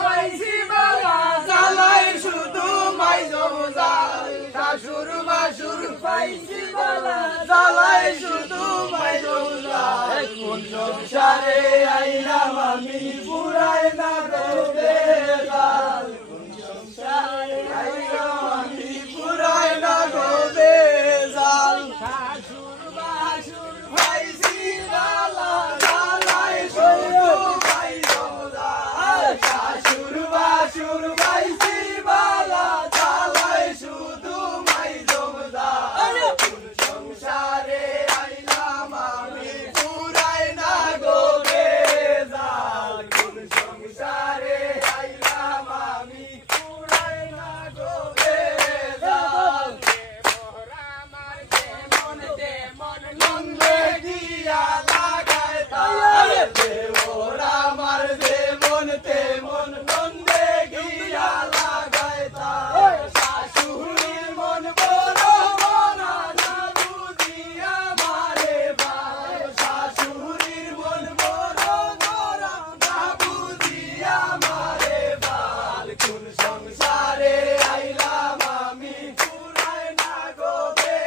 পাইছি বালা জ্বালাই শুধু মাইজম জাল শাশুর বাসুর পাইছি বালা জ্বালাই শুধু মাইজম জাল কোন সংসারে আইলাম আমি পুরাই না গবে জাল কোন সংসারে আইলাম আমি পুরাই না গবে জাল শাশুর বাসুর পাইছি বালা জ্বালাই শুধু মাইজম জাল শাশুর বাসুর পাইছি বালা জ্বালাই শুধু মাইজম জাল কোন সংসারে আইলাম আমি পুরাই না গবে জাল কোন সংসারে আইলাম আমি পুরাই না গবে জাল মনে গিয়া লাগায় তাল দেবর আমার যেমন তেমন মনে গিয়া লাগায় তাল শাশুড়ির মন বড় বড় না বুঝিয়া মারে বাল শাশুড়ির মন বড় বড় না বুঝিয়া মারে বাল কোন সংসারে আইলাম আমি পুরাই না গবে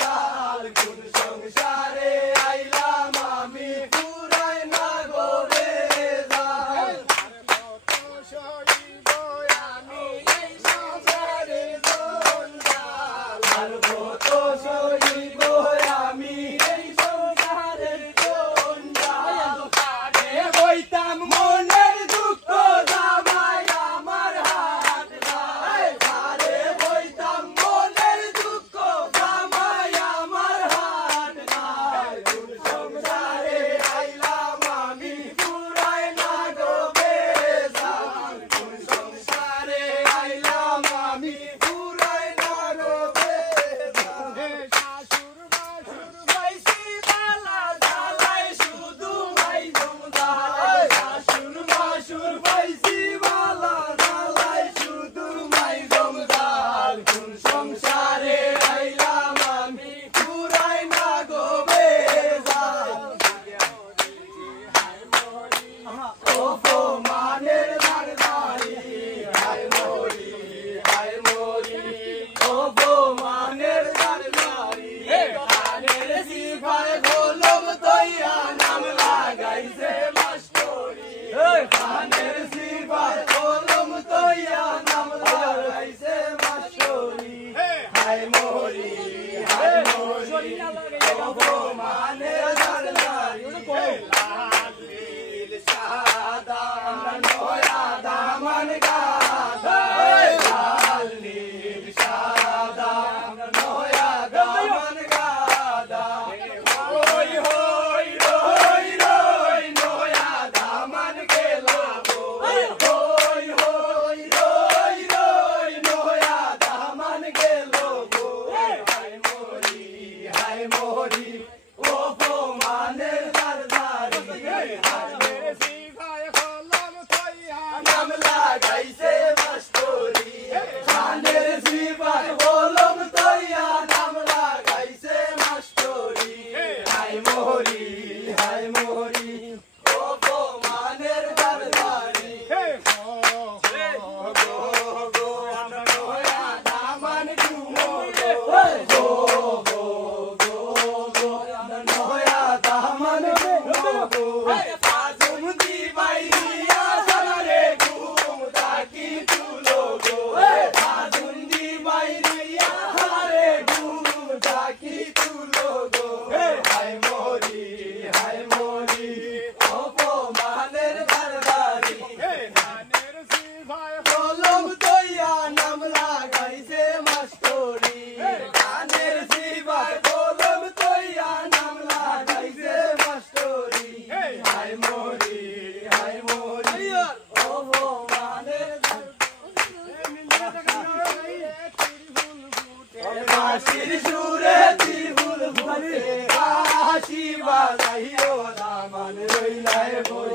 জাল কোন সংসারে আইলাম আমি পুরাই না গবে জাল আমি এই সংসারে জঞ্জাল পারবো তো সইব আমি এই সংসারে জঞ্জাল কারে বইতাম মনের দুঃখ জামাই আমার হাত নাই কারে বইতাম মনের দুঃখ জামাই আমার হাত নাই কোন সংসারে আইলাম আমি পুরাই না গবে জাল কোন সংসারে আইলাম আমি পুরাই না গবে জাল শাশুর বাসুর পাইছি বালা জ্বালাই শুধু মাইজম জাল শাশুর বাসুর পাইছি বালা জ্বালাই শুধু মাইজম জাল কোন সংসারে আইলাম আমি পুরাই না গবে জাল অপমানের দারদারি হায় মরি অপমানের দারদারি কানের সিফায় গোলম তৈয়া নাম লাগাইছে মাস্টরি কানের সিফায় গোলম তৈয়া নাম লাগাইছে মাস্টরি হায় মরি অপমানের দারদারি লালিল সাদা নয়া দামান গাদা লালিল সাদা নয়া দামান গাদা হই হই রই রই নয়া দামান গেলাবো হই হই রই রই নয়া দামান গেলাবো হায় মরি অপমানের দারদারি নাম লাগাইছে মাস্টরি খানের জীবন বলম তৈয়া নাম লাগাইছে মাস্টরি হায় মরি অপমানের দারদারি দামান নয়া দামান ফাজুম দি বাইরিয়া সালারে ঘুম ডাকি তুলো গো ফাজুম দি বাইরিয়া সালারে ঘুম ডাকি তুলো গো হায় মরি অপমানের দারদারি কলম তৈয়া নাম লাগাইছে মাস্টরি কানের জিবায় কলম তৈয়া নাম লাগাইছে মাস্টরি হায় মরি অপমানের হাসির সুরে ত্রিভুল ফুটে হাসি বাজাইও দামান রইলায় বই